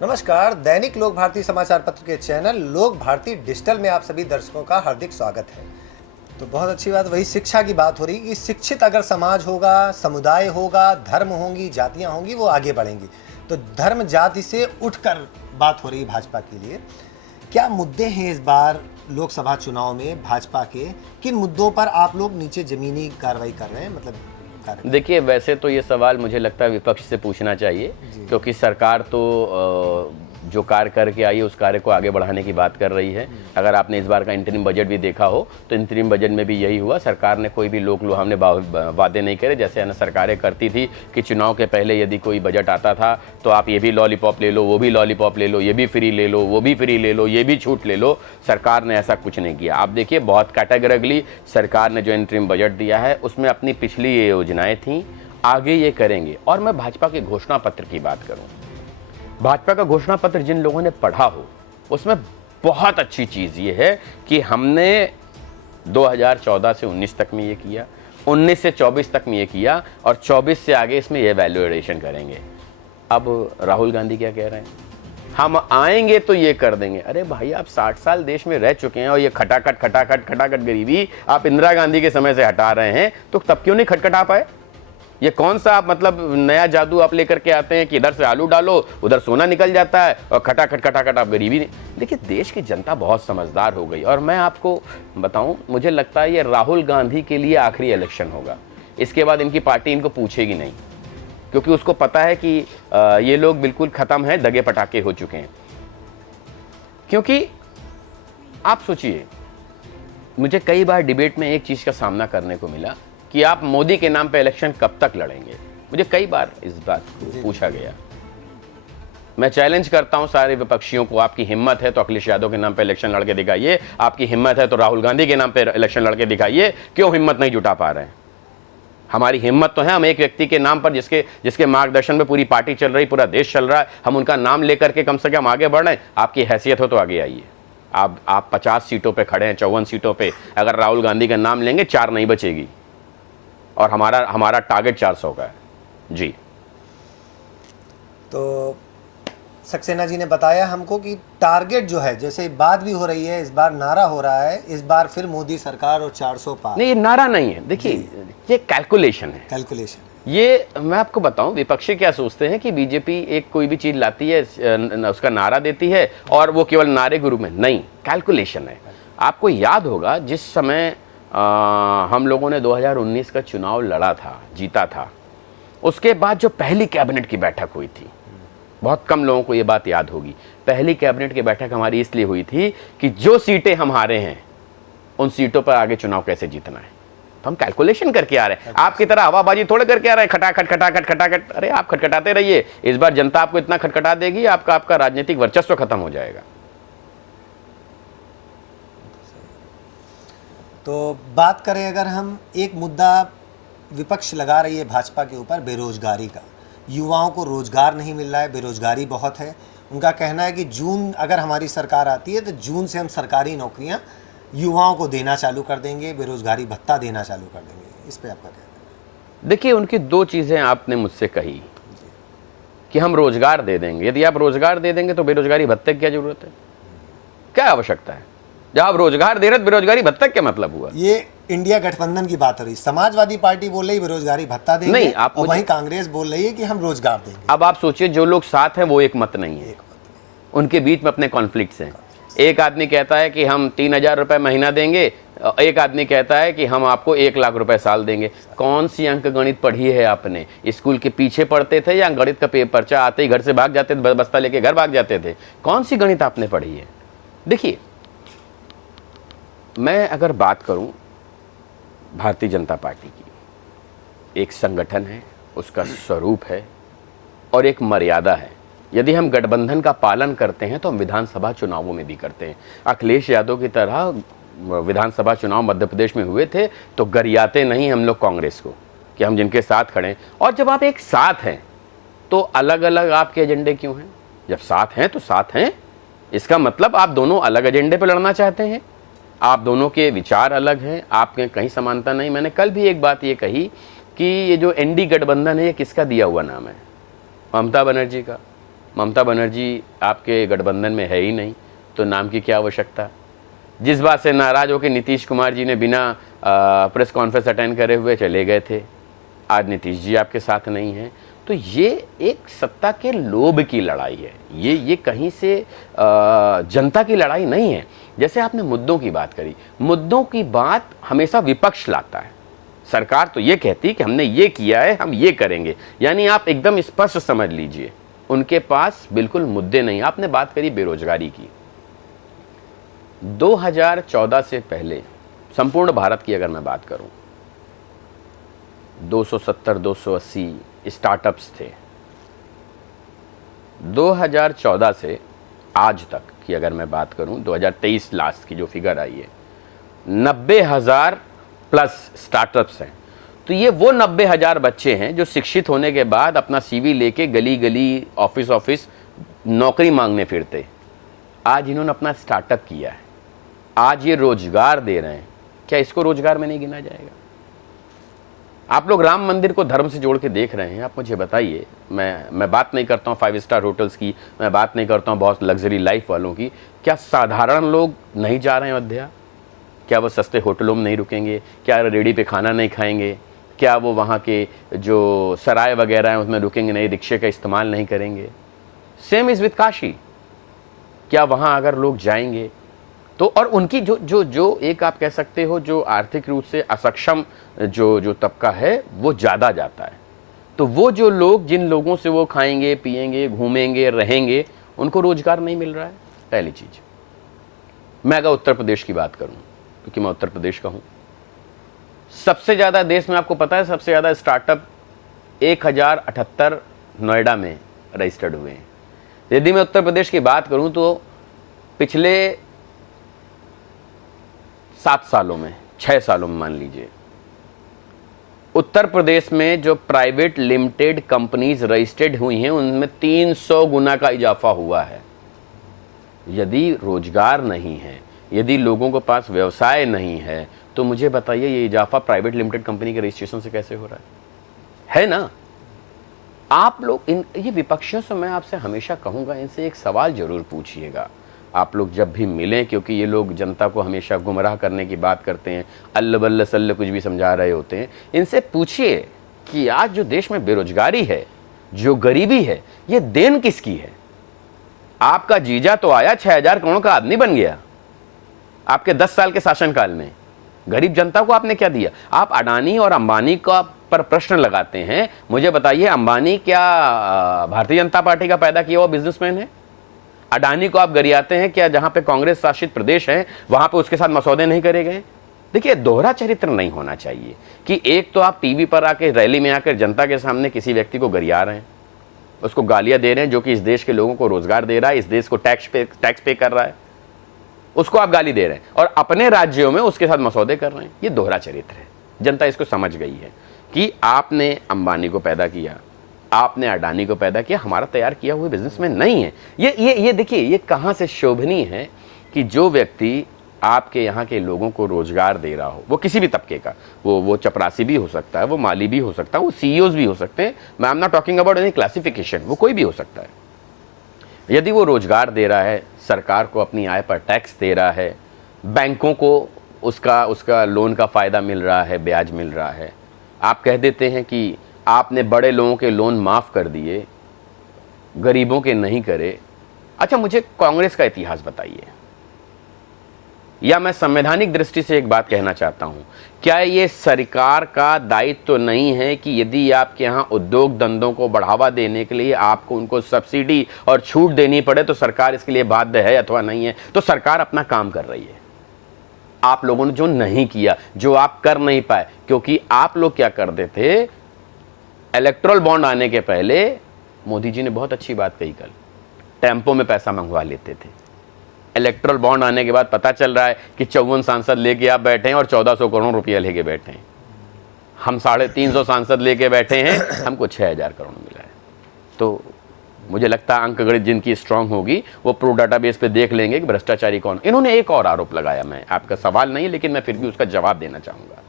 नमस्कार। दैनिक लोक भारती समाचार पत्र के चैनल लोक भारती डिजिटल में आप सभी दर्शकों का हार्दिक स्वागत है। तो बहुत अच्छी बात, वही शिक्षा की बात हो रही कि शिक्षित अगर समाज होगा, समुदाय होगा, धर्म होंगी, जातियां होंगी, वो आगे बढ़ेंगी। तो धर्म जाति से उठकर बात हो रही है भाजपा के लिए। क्या मुद्दे हैं इस बार लोकसभा चुनाव में भाजपा के? किन मुद्दों पर आप लोग नीचे जमीनी कार्रवाई कर रहे हैं? मतलब देखिए, वैसे तो ये सवाल मुझे लगता है विपक्ष से पूछना चाहिए, क्योंकि सरकार तो जो कार्य करके आई है उस कार्य को आगे बढ़ाने की बात कर रही है। अगर आपने इस बार का इंतरिम बजट भी देखा हो तो इंतरिम बजट में भी यही हुआ। सरकार ने कोई भी लोक लुभावने वादे नहीं करे, जैसे अन्य सरकारें करती थी कि चुनाव के पहले यदि कोई बजट आता था तो आप ये भी लॉलीपॉप ले लो, वो भी लॉलीपॉप ले लो, ये भी फ्री ले लो, वो भी फ्री ले लो, ये भी छूट ले लो। सरकार ने ऐसा कुछ नहीं किया। आप देखिए, बहुत कैटेगरिकली सरकार ने जो इंतरिम बजट दिया है उसमें अपनी पिछली ये योजनाएं थीं, आगे ये करेंगे। और मैं भाजपा के घोषणा पत्र की बात करूं, भाजपा का घोषणा पत्र जिन लोगों ने पढ़ा हो उसमें बहुत अच्छी चीज़ ये है कि हमने 2014 से 19 तक में ये किया, 19 से 24 तक में ये किया और 24 से आगे इसमें ये वैल्यूएशन करेंगे। अब राहुल गांधी क्या कह रहे हैं? हम आएंगे तो ये कर देंगे। अरे भाई, आप 60 साल देश में रह चुके हैं और ये खटाखट गरीबी आप इंदिरा गांधी के समय से हटा रहे हैं, तो तब क्यों नहीं खटखटा पाए? ये कौन सा आप मतलब नया जादू आप लेकर के आते हैं कि इधर से आलू डालो उधर सोना निकल जाता है और खटाखट आप गरीबी नहीं। देखिए, देश की जनता बहुत समझदार हो गई और मैं आपको बताऊं, मुझे लगता है ये राहुल गांधी के लिए आखिरी इलेक्शन होगा। इसके बाद इनकी पार्टी इनको पूछेगी नहीं, क्योंकि उसको पता है कि ये लोग बिल्कुल खत्म हैं, दगे पटाखे हो चुके हैं। क्योंकि आप सोचिए, मुझे कई बार डिबेट में एक चीज़ का सामना करने को मिला कि आप मोदी के नाम पे इलेक्शन कब तक लड़ेंगे। मुझे कई बार इस बात को पूछा गया। मैं चैलेंज करता हूं सारे विपक्षियों को, आपकी हिम्मत है तो अखिलेश यादव के नाम पे इलेक्शन लड़के दिखाइए, आपकी हिम्मत है तो राहुल गांधी के नाम पे इलेक्शन लड़के दिखाइए। क्यों हिम्मत नहीं जुटा पा रहे हैं? हमारी हिम्मत तो है, हम एक व्यक्ति के नाम पर जिसके मार्गदर्शन में पूरी पार्टी चल रही, पूरा देश चल रहा है, हम उनका नाम लेकर के कम से कम आगे बढ़ रहे हैं। आपकी हैसियत हो तो आगे आइए। आप 50 सीटों पर खड़े हैं, 54 सीटों पर। अगर राहुल गांधी का नाम लेंगे 4 नहीं बचेगी और हमारा टारगेट 400 का है जी। तो सक्सेना जी ने बताया हमको कि टारगेट जो है, जैसे बात भी हो रही है, इस बार नारा हो रहा है, इस बार फिर मोदी सरकार और 400 पार। नहीं, ये नारा नहीं है। देखिए, ये कैलकुलेशन है। ये मैं आपको बताऊं, विपक्षी क्या सोचते हैं कि बीजेपी एक कोई भी चीज लाती है, उसका नारा देती है और वो केवल नारे के रूप में नहीं, कैलकुलेशन है। आपको याद होगा जिस समय हम लोगों ने 2019 का चुनाव लड़ा था, जीता था, उसके बाद जो पहली कैबिनेट की बैठक हुई थी, बहुत कम लोगों को ये बात याद होगी। पहली कैबिनेट की बैठक हमारी इसलिए हुई थी कि जो सीटें हम हारे हैं उन सीटों पर आगे चुनाव कैसे जीतना है। तो हम कैलकुलेशन करके आ रहे हैं। आपकी तरह हवाबाजी थोड़े करके आ रहे हैं, खटाखट। अरे आप खटखटाते रहिए, इस बार जनता आपको इतना खटखटा देगी, आपका राजनीतिक वर्चस्व खत्म हो जाएगा। तो बात करें अगर हम, एक मुद्दा विपक्ष लगा रही है भाजपा के ऊपर, बेरोजगारी का। युवाओं को रोजगार नहीं मिल रहा है, बेरोजगारी बहुत है। उनका कहना है कि जून अगर हमारी सरकार आती है तो जून से हम सरकारी नौकरियां युवाओं को देना चालू कर देंगे, बेरोजगारी भत्ता देना चालू कर देंगे। इस पे आपका कहना है? देखिए, उनकी 2 चीज़ें आपने मुझसे कही कि हम रोजगार दे देंगे। यदि आप रोजगार दे देंगे तो बेरोजगारी भत्ते की क्या जरूरत है, क्या आवश्यकता है? जब आप रोजगार दे रहे बेरोजगारी भत्ता क्या मतलब हुआ? ये इंडिया गठबंधन की बात हो रही, समाजवादी पार्टी बोल रही बेरोजगारी भत्ता देंगे, नहीं, आप और वहीं कांग्रेस बोल रही है कि हम रोजगार देंगे। अब आप सोचिए, जो लोग साथ हैं वो एक मत नहीं है, उनके बीच में अपने कॉन्फ्लिक्ट्स हैं। एक आदमी कहता है कि हम 3000 रुपये महीना देंगे, एक आदमी कहता है कि हम आपको 1 लाख रुपए साल देंगे। कौन सी अंक गणित पढ़ी है आपने? स्कूल के पीछे पढ़ते थे या गणित का पर्चा आते ही घर से भाग जाते थे, बस्ता लेके घर भाग जाते थे? कौन सी गणित आपने पढ़ी है? देखिए, मैं अगर बात करूं भारतीय जनता पार्टी की, एक संगठन है, उसका स्वरूप है और एक मर्यादा है। यदि हम गठबंधन का पालन करते हैं तो हम विधानसभा चुनावों में भी करते हैं। अखिलेश यादव की तरह विधानसभा चुनाव मध्य प्रदेश में हुए थे तो गरियाते नहीं हम लोग कांग्रेस को कि हम जिनके साथ खड़े हैं। और जब आप एक साथ हैं तो अलग अलग आपके एजेंडे क्यों हैं? जब साथ हैं तो साथ हैं, इसका मतलब आप दोनों अलग एजेंडे पर लड़ना चाहते हैं, आप दोनों के विचार अलग हैं, आपके कहीं समानता नहीं। मैंने कल भी एक बात ये कही कि ये जो एनडी गठबंधन है ये किसका दिया हुआ नाम है? ममता बनर्जी का। ममता बनर्जी आपके गठबंधन में है ही नहीं, तो नाम की क्या आवश्यकता। जिस बात से नाराज होकर नीतीश कुमार जी ने बिना प्रेस कॉन्फ्रेंस अटेंड करे हुए चले गए थे, आज नीतीश जी आपके साथ नहीं हैं। तो ये एक सत्ता के लोभ की लड़ाई है, ये कहीं से जनता की लड़ाई नहीं है। जैसे आपने मुद्दों की बात करी, मुद्दों की बात हमेशा विपक्ष लाता है। सरकार तो ये कहती है कि हमने ये किया है, हम ये करेंगे, यानी आप एकदम स्पष्ट समझ लीजिए उनके पास बिल्कुल मुद्दे नहीं। आपने बात करी बेरोजगारी की। 2014 से पहले संपूर्ण भारत की अगर मैं बात करूं, 270-280 स्टार्टअप्स थे। 2014 से आज तक की अगर मैं बात करूं, 2023 लास्ट की जो फिगर आई है, 90,000 प्लस स्टार्टअप्स हैं। तो ये वो 90,000 बच्चे हैं जो शिक्षित होने के बाद अपना सीवी लेके गली गली, ऑफिस ऑफिस नौकरी मांगने फिरते। आज इन्होंने अपना स्टार्टअप किया है, आज ये रोजगार दे रहे हैं। क्या इसको रोजगार में नहीं गिना जाएगा? आप लोग राम मंदिर को धर्म से जोड़ के देख रहे हैं, आप मुझे बताइए। मैं बात नहीं करता हूँ 5 स्टार होटल्स की, मैं बात नहीं करता हूँ बहुत लग्जरी लाइफ वालों की। क्या साधारण लोग नहीं जा रहे हैं अयोध्या? क्या वो सस्ते होटलों में नहीं रुकेंगे? क्या रेडी पे खाना नहीं खाएंगे? क्या वो वहाँ के जो सराय वगैरह हैं उसमें रुकेंगे नहीं, रिक्शे का इस्तेमाल नहीं करेंगे? Same is with Kashi. क्या वहाँ अगर लोग जाएंगे तो, और उनकी जो एक आप कह सकते हो जो आर्थिक रूप से असक्षम जो तबका है वो ज़्यादा जाता है। तो वो जो लोग, जिन लोगों से वो खाएंगे, पिएंगे, घूमेंगे, रहेंगे, उनको रोजगार नहीं मिल रहा है। पहली चीज़। मैं अगर उत्तर प्रदेश की बात करूं, क्योंकि मैं उत्तर प्रदेश का हूं, सबसे ज़्यादा देश में आपको पता है सबसे ज़्यादा स्टार्टअप 1078 नोएडा में रजिस्टर्ड हुए हैं। यदि मैं उत्तर प्रदेश की बात करूं तो पिछले 7 सालों में, 6 सालों में मान लीजिए, उत्तर प्रदेश में जो प्राइवेट लिमिटेड कंपनीज रजिस्टर्ड हुई हैं उनमें 300 गुना का इजाफा हुआ है। यदि रोजगार नहीं है, यदि लोगों के पास व्यवसाय नहीं है, तो मुझे बताइए ये इजाफा प्राइवेट लिमिटेड कंपनी के रजिस्ट्रेशन से कैसे हो रहा है ना? आप लोग ये विपक्षियों से मैं आपसे हमेशा कहूँगा, इनसे एक सवाल जरूर पूछिएगा आप लोग जब भी मिलें, क्योंकि ये लोग जनता को हमेशा गुमराह करने की बात करते हैं, अल्ल बल्ल सल्ल कुछ भी समझा रहे होते हैं। इनसे पूछिए कि आज जो देश में बेरोजगारी है, जो गरीबी है, ये देन किसकी है? आपका जीजा तो आया 6,000 करोड़ का आदमी बन गया आपके 10 साल के शासनकाल में। गरीब जनता को आपने क्या दिया? आप अडानी और अंबानी का पर प्रश्न लगाते हैं। मुझे बताइए, अंबानी क्या भारतीय जनता पार्टी का पैदा किया हुआ बिजनेसमैन है? अडानी को आप गरियाते हैं क्या जहां पे कांग्रेस शासित प्रदेश है वहां पे उसके साथ मसौदे नहीं करे गए? देखिए, दोहरा चरित्र नहीं होना चाहिए कि एक तो आप टीवी पर आके, रैली में आकर जनता के सामने किसी व्यक्ति को गरिया रहे हैं, उसको गालियां दे रहे हैं, जो कि इस देश के लोगों को रोजगार दे रहा है, इस देश को टैक्स पे कर रहा है, उसको आप गाली दे रहे हैं, और अपने राज्यों में उसके साथ मसौदे कर रहे हैं। ये दोहरा चरित्र है। जनता इसको समझ गई है कि आपने अंबानी को पैदा किया, आपने अडानी को पैदा किया, हमारा तैयार किया हुआ बिजनेसमैन नहीं है। ये देखिए, ये कहाँ से शोभनीय है कि जो व्यक्ति आपके यहाँ के लोगों को रोजगार दे रहा हो, वो किसी भी तबके का, वो चपरासी भी हो सकता है, वो माली भी हो सकता है, वो सीईओज भी हो सकते हैं। मैं am not talking about any classification, वो कोई भी हो सकता है। यदि वो रोजगार दे रहा है, सरकार को अपनी आय पर टैक्स दे रहा है, बैंकों को उसका लोन का फ़ायदा मिल रहा है, ब्याज मिल रहा है, आप कह देते हैं कि आपने बड़े लोगों के लोन माफ़ कर दिए, गरीबों के नहीं करे। अच्छा, मुझे कांग्रेस का इतिहास बताइए, या मैं संवैधानिक दृष्टि से एक बात कहना चाहता हूं, क्या ये सरकार का दायित्व तो नहीं है कि यदि आपके यहां उद्योग धंधों को बढ़ावा देने के लिए आपको उनको सब्सिडी और छूट देनी पड़े तो सरकार इसके लिए बाध्य है अथवा नहीं है? तो सरकार अपना काम कर रही है। आप लोगों ने जो नहीं किया, जो आप कर नहीं पाए, क्योंकि आप लोग क्या करते थे, इलेक्टोरल बॉन्ड आने के पहले मोदी जी ने बहुत अच्छी बात कही कल, टेम्पो में पैसा मंगवा लेते थे। इलेक्टोरल बॉन्ड आने के बाद पता चल रहा है कि 54 सांसद लेके आप बैठे हैं और 1400 करोड़ रुपया लेके बैठे हैं। हम 350 सांसद लेके बैठे हैं, हमको 6,000 करोड़ मिला है। तो मुझे लगता है अंक गणित जिनकी स्ट्रांग होगी वो प्रो डाटाबेस पे देख लेंगे कि भ्रष्टाचारी कौन। इन्होंने एक और आरोप लगाया, मैं आपका सवाल नहीं लेकिन मैं फिर भी उसका जवाब देना चाहूँगा।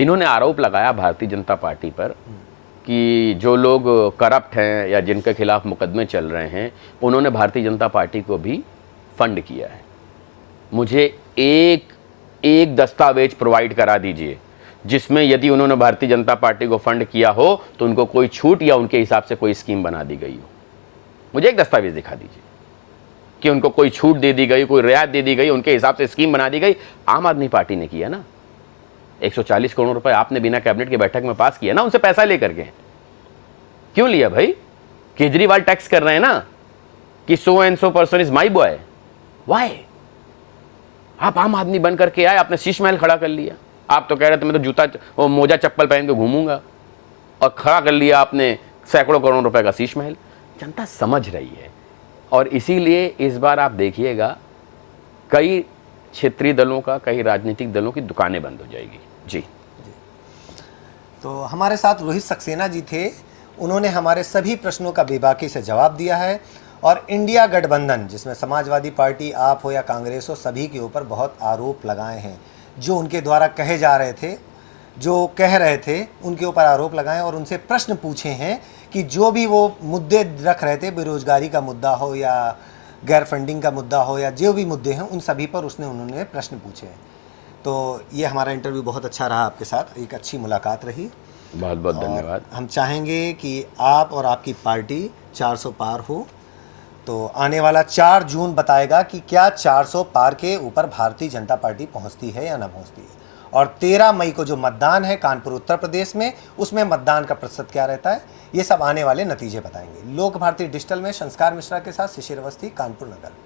इन्होंने आरोप लगाया भारतीय जनता पार्टी पर कि जो लोग करप्ट हैं या जिनके खिलाफ मुकदमे चल रहे हैं, उन्होंने भारतीय जनता पार्टी को भी फंड किया है। मुझे एक दस्तावेज प्रोवाइड करा दीजिए जिसमें यदि उन्होंने भारतीय जनता पार्टी को फंड किया हो तो उनको कोई छूट या उनके हिसाब से कोई स्कीम बना दी गई हो। मुझे एक दस्तावेज दिखा दीजिए कि उनको कोई छूट दे दी गई, कोई रियायत दे दी गई, उनके हिसाब से स्कीम बना दी गई। आम आदमी पार्टी ने किया ना, 140 करोड़ रुपए आपने बिना कैबिनेट की बैठक में पास किया ना, उनसे पैसा लेकर के। क्यों लिया भाई? केजरीवाल टैक्स कर रहे हैं ना कि so and so person is my boy. Why? आप आम आदमी बन करके आए, आपने शीश महल खड़ा कर लिया। आप तो कह रहे थे मैं तो जूता वो मोजा चप्पल पहन के घूमूंगा, और खड़ा कर लिया आपने सैकड़ों करोड़ रुपए का शीश महल। जनता समझ रही है, और इसीलिए इस बार आप देखिएगा कई क्षेत्रीय दलों का, कई राजनीतिक दलों की दुकानें बंद हो जाएगी। जी। तो हमारे साथ रोहित सक्सेना जी थे, उन्होंने हमारे सभी प्रश्नों का बेबाकी से जवाब दिया है। और इंडिया गठबंधन, जिसमें समाजवादी पार्टी, आप हो या कांग्रेस हो, सभी के ऊपर बहुत आरोप लगाए हैं। जो उनके द्वारा कहे जा रहे थे, जो कह रहे थे, उनके ऊपर आरोप लगाए और उनसे प्रश्न पूछे हैं कि जो भी वो मुद्दे रख रहे थे, बेरोजगारी का मुद्दा हो या गैर फंडिंग का मुद्दा हो या जो भी मुद्दे हैं, उन सभी पर उन्होंने प्रश्न पूछे हैं। तो ये हमारा इंटरव्यू बहुत अच्छा रहा, आपके साथ एक अच्छी मुलाकात रही। बहुत बहुत धन्यवाद। हम चाहेंगे कि आप और आपकी पार्टी 400 पार हो। तो आने वाला 4 जून बताएगा कि क्या 400 पार के ऊपर भारतीय जनता पार्टी पहुंचती है या ना पहुंचती है। और 13 मई को जो मतदान है कानपुर उत्तर प्रदेश में, उसमें मतदान का प्रतिशत क्या रहता है, ये सब आने वाले नतीजे बताएंगे। लोक भारती डिजिटल में संस्कार मिश्रा के साथ शिशिर अवस्थी, कानपुर नगर।